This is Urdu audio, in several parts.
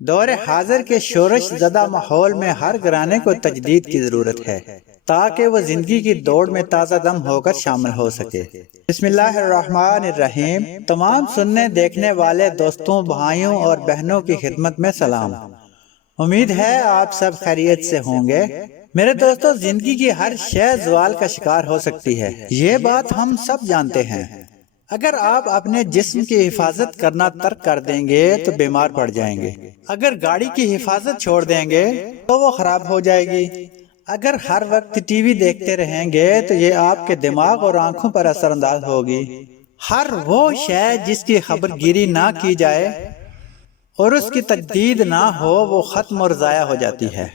دور حاضر کے شورش زدہ ماحول میں ہر گھرانے کو تجدید کی ضرورت ہے تاکہ وہ زندگی کی دوڑ میں تازہ دم ہو کر شامل ہو سکے۔ بسم اللہ الرحمن الرحیم۔ تمام سننے دیکھنے والے دوستوں، بھائیوں اور بہنوں کی خدمت میں سلام۔ امید ہے آپ سب خیریت سے ہوں گے۔ میرے دوستو، زندگی کی ہر شے زوال کا شکار ہو سکتی ہے، یہ بات ہم سب جانتے ہیں۔ اگر آپ اپنے جسم کی حفاظت کرنا ترک کر دیں گے تو بیمار پڑ جائیں گے۔ اگر گاڑی کی حفاظت چھوڑ دیں گے تو وہ خراب ہو جائے گی۔ اگر ہر وقت ٹی وی دیکھتے رہیں گے تو یہ آپ کے دماغ اور آنکھوں پر اثر انداز ہوگی۔ ہر وہ شے جس کی خبر گیری نہ کی جائے اور اس کی تجدید نہ ہو وہ ختم اور ضائع ہو جاتی ہے۔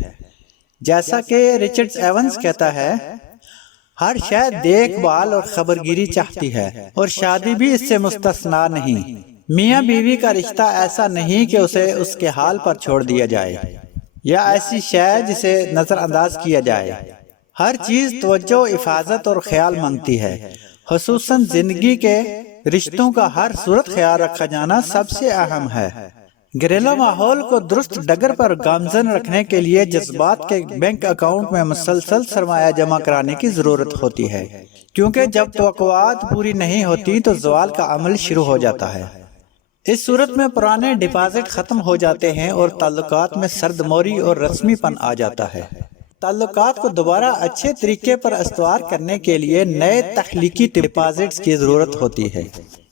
جیسا کہ رچرڈ ایونز کہتا ہے، ہر شے دیکھ بھال اور خبرگیری چاہتی ہے اور شادی بھی اس سے مستثنا نہیں۔ میاں بیوی کا رشتہ ایسا نہیں کہ اسے اس کے حال پر چھوڑ دیا جائے یا ایسی شے جسے نظر انداز کیا جائے۔ ہر چیز توجہ، حفاظت اور خیال مانگتی ہے۔ خصوصاً زندگی کے رشتوں کا ہر صورت خیال رکھا جانا سب سے اہم ہے۔ گھریلو ماحول کو درست ڈگر پر گامزن رکھنے کے لیے جذبات کے بینک اکاؤنٹ میں مسلسل سرمایہ جمع کرانے کی ضرورت ہوتی ہے، کیونکہ جب توقعات پوری نہیں ہوتی تو زوال کا عمل شروع ہو جاتا ہے۔ اس صورت میں پرانے ڈپازٹ ختم ہو جاتے ہیں اور تعلقات میں سردموری اور رسمی پن آ جاتا ہے۔ تعلقات کو دوبارہ اچھے طریقے پر استوار کرنے کے لیے نئے تخلیقی ڈپازٹس کی ضرورت ہوتی ہے۔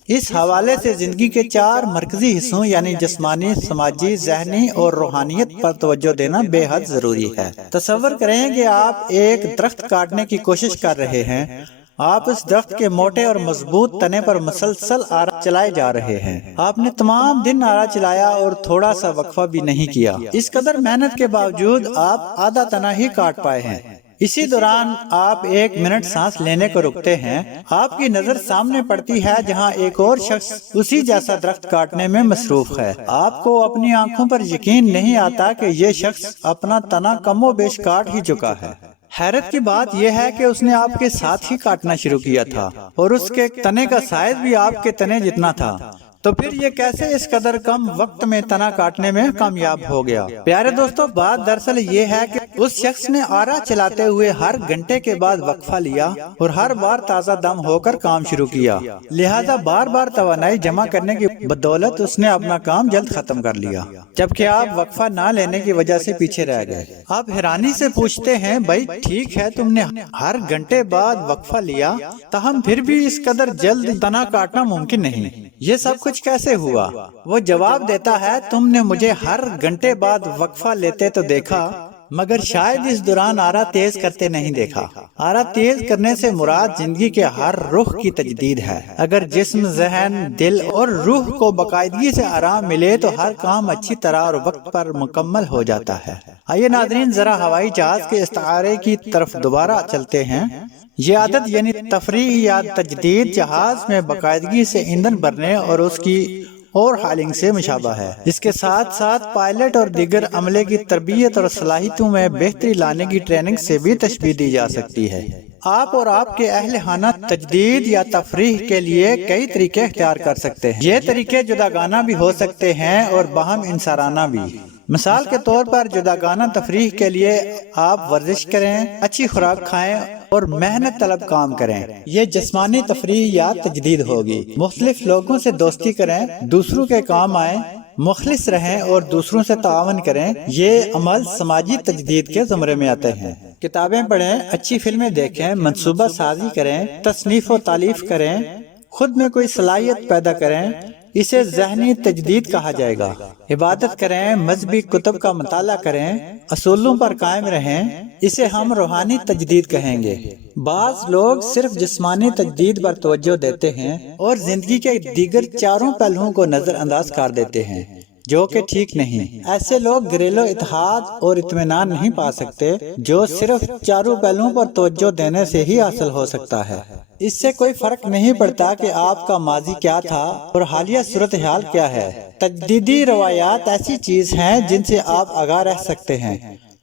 اس حوالے سے زندگی کے 4 مرکزی حصوں یعنی جسمانی، سماجی، ذہنی اور روحانیت پر توجہ دینا بے حد ضروری ہے۔ تصور کریں کہ آپ ایک درخت کاٹنے کی کوشش کر رہے ہیں۔ آپ اس درخت کے موٹے اور مضبوط تنے پر مسلسل آرا چلائے جا رہے ہیں۔ آپ نے تمام دن آرا چلایا اور تھوڑا سا وقفہ بھی نہیں کیا۔ اس قدر محنت کے باوجود آپ آدھا تنا ہی کاٹ پائے ہیں۔ اسی دوران آپ 1 منٹ سانس لینے کو رکتے ہیں۔ آپ کی نظر سامنے پڑتی ہے جہاں ایک اور شخص اسی جیسا درخت کاٹنے میں مصروف ہے۔ آپ کو اپنی آنکھوں پر یقین نہیں آتا کہ یہ شخص اپنا تنا کم و بیش کاٹ ہی چکا ہے۔ حیرت کی بات یہ ہے کہ اس نے آپ کے ساتھ ہی کاٹنا شروع کیا تھا اور اس کے تنے کا سائز بھی آپ کے تنے جتنا تھا۔ تو پھر یہ کیسے اس قدر کم وقت میں تنا کاٹنے میں کامیاب ہو گیا؟ پیارے دوستو، بات دراصل یہ ہے کہ اس شخص نے آرا چلاتے ہوئے ہر گھنٹے کے بعد وقفہ لیا اور ہر بار تازہ دم ہو کر کام شروع کیا، لہذا بار بار توانائی جمع کرنے کی بدولت اس نے اپنا کام جلد ختم کر لیا، جبکہ آپ وقفہ نہ لینے کی وجہ سے پیچھے رہ گئے۔ آپ حیرانی سے پوچھتے ہیں، بھائی ٹھیک ہے تم نے ہر گھنٹے بعد وقفہ لیا، تاہم پھر بھی اس قدر جلد تنا کاٹنا ممکن نہیں، یہ سب کچھ کیسے ہوا؟ وہ جواب دیتا ہے، تم نے مجھے ہر گھنٹے بعد وقفہ لیتے تو دیکھا، مگر شاید اس دوران آرا تیز کرتے نہیں دیکھا۔ آرا تیز کرنے سے مراد زندگی کے ہر رخ کی تجدید ہے۔ اگر جسم، ذہن، دل اور روح کو باقاعدگی سے آرام ملے تو ہر کام اچھی طرح اور وقت پر مکمل ہو جاتا ہے۔ آئیے ناظرین، ذرا ہوائی جہاز کے استعارے کی طرف دوبارہ چلتے ہیں۔ یہ عادت یعنی تفریح یا تجدید جہاز میں باقاعدگی سے ایندھن بھرنے اور اس کی اور ہالنگ سے مشابہ ہے۔ اس کے ساتھ ساتھ پائلٹ اور دیگر عملے کی تربیت اور صلاحیتوں میں بہتری لانے کی ٹریننگ سے بھی تشبیہ دی جا سکتی ہے۔ آپ اور آپ کے اہل خانہ تجدید یا تفریح کے لیے کئی طریقے اختیار کر سکتے ہیں۔ یہ طریقے جداگانہ بھی ہو سکتے ہیں اور باہم انصارانہ بھی۔ مثال کے طور پر جداگانہ تفریح کے لیے آپ ورزش کریں، اچھی خوراک کھائیں اور محنت طلب کام کریں، یہ جسمانی تفریح یا تجدید ہوگی۔ مختلف لوگوں سے دوستی کریں، دوسروں کے کام آئیں، مخلص رہیں اور دوسروں سے تعاون کریں، یہ عمل سماجی تجدید کے زمرے میں آتے ہیں۔ کتابیں پڑھیں، اچھی فلمیں دیکھیں، منصوبہ سازی کریں، تصنیف و تالیف کریں، خود میں کوئی صلاحیت پیدا کریں، اسے ذہنی تجدید کہا جائے گا۔ عبادت کریں، مذہبی کتب کا مطالعہ کریں، اصولوں پر قائم رہیں، اسے ہم روحانی تجدید کہیں گے۔ بعض لوگ صرف جسمانی تجدید پر توجہ دیتے ہیں اور زندگی کے دیگر 4 پہلوؤں کو نظر انداز کر دیتے ہیں، جو کہ ٹھیک نہیں۔ ایسے لوگ گھریلو اتحاد اور اطمینان نہیں پا سکتے، جو صرف 4 پہلوؤں پر توجہ دینے سے ہی حاصل ہو سکتا ہے۔ اس سے کوئی فرق نہیں پڑتا کہ آپ کا ماضی کیا تھا اور حالیہ صورتحال کیا ہے۔ تجدیدی روایات ایسی چیز ہیں جن سے آپ آگاہ رہ سکتے ہیں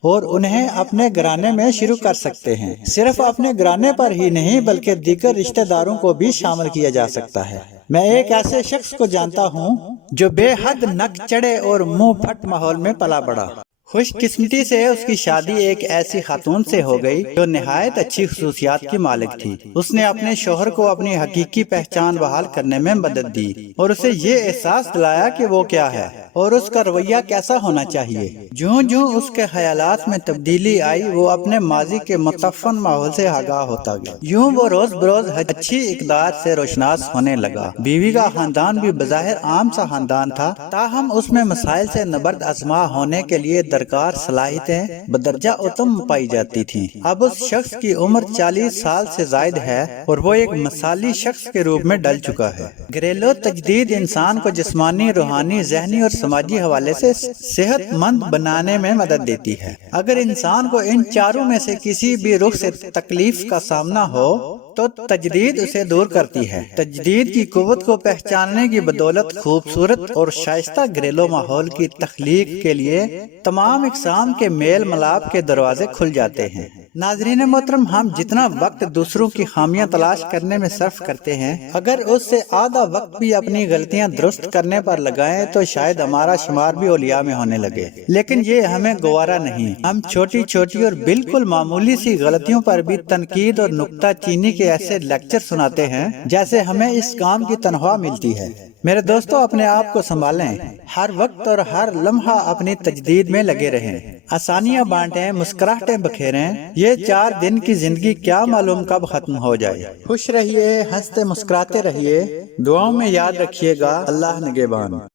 اور انہیں اپنے گھرانے میں شروع کر سکتے ہیں۔ صرف اپنے گھرانے پر ہی نہیں بلکہ دیگر رشتہ داروں کو بھی شامل کیا جا سکتا ہے۔ میں ایک ایسے شخص کو جانتا ہوں جو بے حد نک چڑھے اور منہ پھٹ ماحول میں پلا بڑھا۔ خوش قسمتی سے اس کی شادی ایک ایسی خاتون سے ہو گئی جو نہایت اچھی خصوصیات کی مالک تھی۔ اس نے اپنے شوہر کو اپنی حقیقی پہچان بحال کرنے میں مدد دی اور اسے یہ احساس دلایا کہ وہ کیا ہے اور اس کا رویہ کیسا ہونا چاہیے۔ جوں جوں اس کے خیالات میں تبدیلی آئی، وہ اپنے ماضی کے متعفن ماحول سے آگاہ ہوتا گیا۔ یوں وہ روز بروز اچھی اقدار سے روشناس ہونے لگا۔ بیوی کا خاندان بھی بظاہر عام سا خاندان تھا، تاہم اس میں مسائل سے نبرد آزما ہونے کے لیے درکار صلاحیتیں بدرجہ اتم پائی جاتی تھیں۔ اب اس شخص کی عمر 40 سال سے زائد ہے اور وہ ایک مثالی شخص کے روپ میں ڈل چکا ہے۔ گھریلو تجدید انسان کو جسمانی، روحانی، ذہنی اور سماجی حوالے سے صحت مند بنانے میں مدد دیتی ہے۔ اگر انسان کو ان چاروں میں سے کسی بھی رخ سے تکلیف کا سامنا ہو تو تجدید اسے دور کرتی ہے۔ تجدید کی قوت کو پہچاننے کی بدولت خوبصورت اور شائستہ گھریلو ماحول کی تخلیق کے لیے تمام اقسام کے میل ملاپ کے دروازے کھل جاتے ہیں۔ ناظرین محترم، ہم جتنا وقت دوسروں کی خامیاں تلاش کرنے میں صرف کرتے ہیں، اگر اس سے آدھا وقت بھی اپنی غلطیاں درست کرنے پر لگائیں تو شاید ہمارا شمار بھی اولیاء میں ہونے لگے۔ لیکن یہ ہمیں گوارا نہیں۔ ہم چھوٹی چھوٹی اور بالکل معمولی سی غلطیوں پر بھی تنقید اور نکتہ چینی کے ایسے لیکچر سناتے ہیں جیسے ہمیں اس کام کی تنخواہ ملتی ہے۔ میرے دوستو، اپنے آپ کو سنبھالیں، ہر وقت اور ہر لمحہ اپنی تجدید میں لگے رہیں، آسانیاں بانٹیں، مسکراہٹیں بکھیریں۔ یہ 4 دن کی زندگی کیا معلوم کب ختم ہو جائے۔ خوش رہیے، ہنستے مسکراتے رہیے، دعاؤں میں یاد رکھیے گا۔ اللہ نگہبان۔